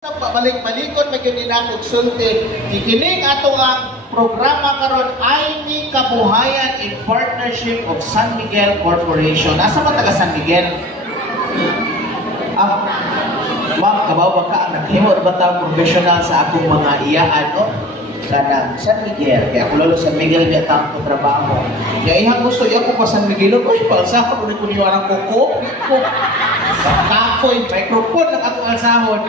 Balik-balikon magyud na sulti ikining ato ang programa karon ay ni kabuhayan in partnership of San Miguel Corporation. Asa man taga San Miguel? Ma'am, kabaw ka naghimo ba ta professional sa akong mga iyaan no? Kana San Miguel, kaya ako lalo San Miguel niya tanto trabaho. Kaya ihang gusto iya ko pa San Miguel, oy, palsa ko ko niyo ang koko. Kakoy microphone ng atong alsahon.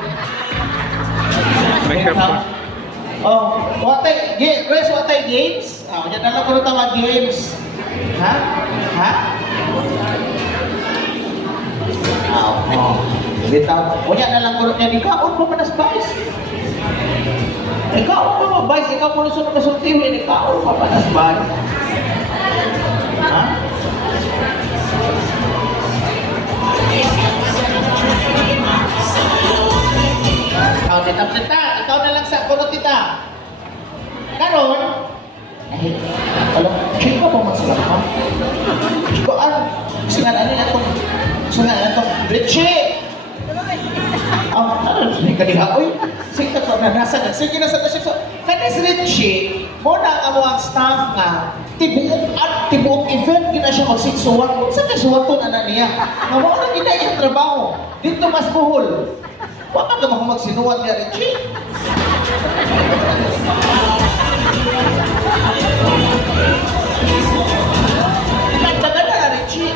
Oh, watay games? Ah, yan na lang ko tawag games. Ha? Ha? Oh. Bitaw. Unya na lang ko niya ikaw pa panas bais. Ikaw pa mabais, ikaw po sunod na sultihin, ikaw pa panas bais. Ha? Tita, ikaw na lang sa kuno tita. Karon, alam, chika pa man sila ha? Chika, singan na itong Richie! May kaniha, uy, sige ka na, nasa na siya. Kanis Richie, muna ang ang staff nga, tibuok event gina siya magsiksuwat. Sa kasuwaton na niya. Nga mo na gina yung trabaho. Dito mas buhol. Wala ka mo magsinuwat niya, Richie. Nagtagal na, Richie.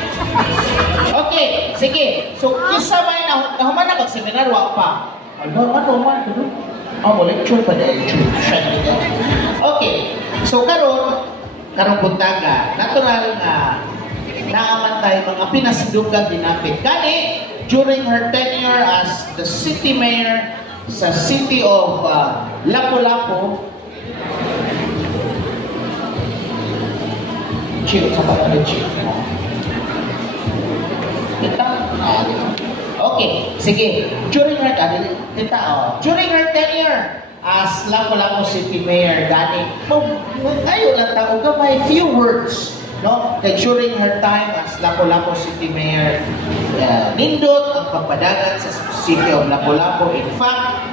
Okay, sige. So, kisa may nahuman na mag-seminar, wak pa. Ano man. Mo lecture pa na lecture. Okay. So, karong buntaga, natural nga naaman tayo mga pinasidugan dinapit. Kani, during her tenure as the city mayor sa city of Lapu-Lapu, Chico, sa pala Chico. Okay, sige. During her tenure as Lapu-Lapu city mayor, gani, ngayon lang tao ka may few words. No? That during her time as Lapu-Lapu City Mayor, nindot ang pagpadagan sa city of Lapu-Lapu. In fact,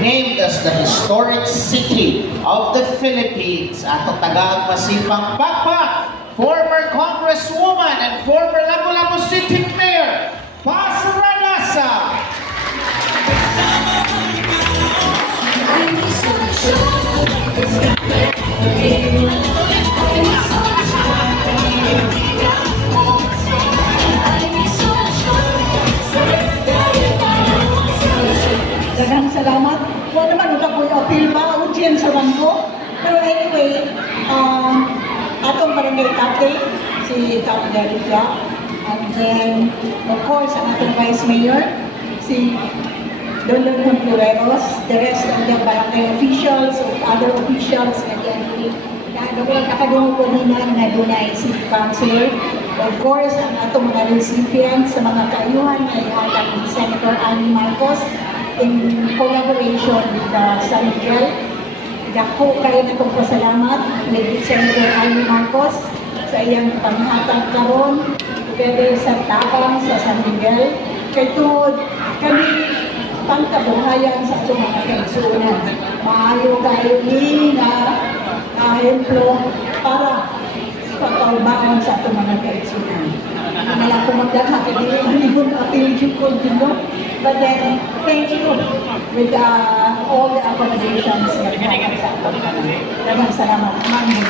named as the historic city of the Philippines. Atong tagaang masipang papa, former congresswoman and former Lapu-Lapu City Mayor, Paz Ranasa. Daghang salamat. Wala naman ito po yung appeal ba? Audience sa bangko. Pero anyway, atong barangay captain, si Cap Garcia. And then, of course, ang ating vice mayor, si Lolo Contureros, the rest of the barangay officials, other officials, and nakadungo po nila na dunay city councilor. Of course, ang atong mga recipients sa mga kaayuhan na ihatag ni Senator Amy Marcos in collaboration with San Miguel. Dako kayo na itong pasalamat with Senator Amy Marcos sa iyang panghatag karon together sa tabang sa San Miguel. Kaya kami pangkabuhayan sa itong mga kaigsuunan. Maayo kayo ni na ehemplo para pagkaubaan sa itong mga kaigsuunan. Nalang ko magdagha kaya hindi ko appeal ko dito. But then, thank you with all the accommodations na sa itong mga. Daghang salamat. Maraming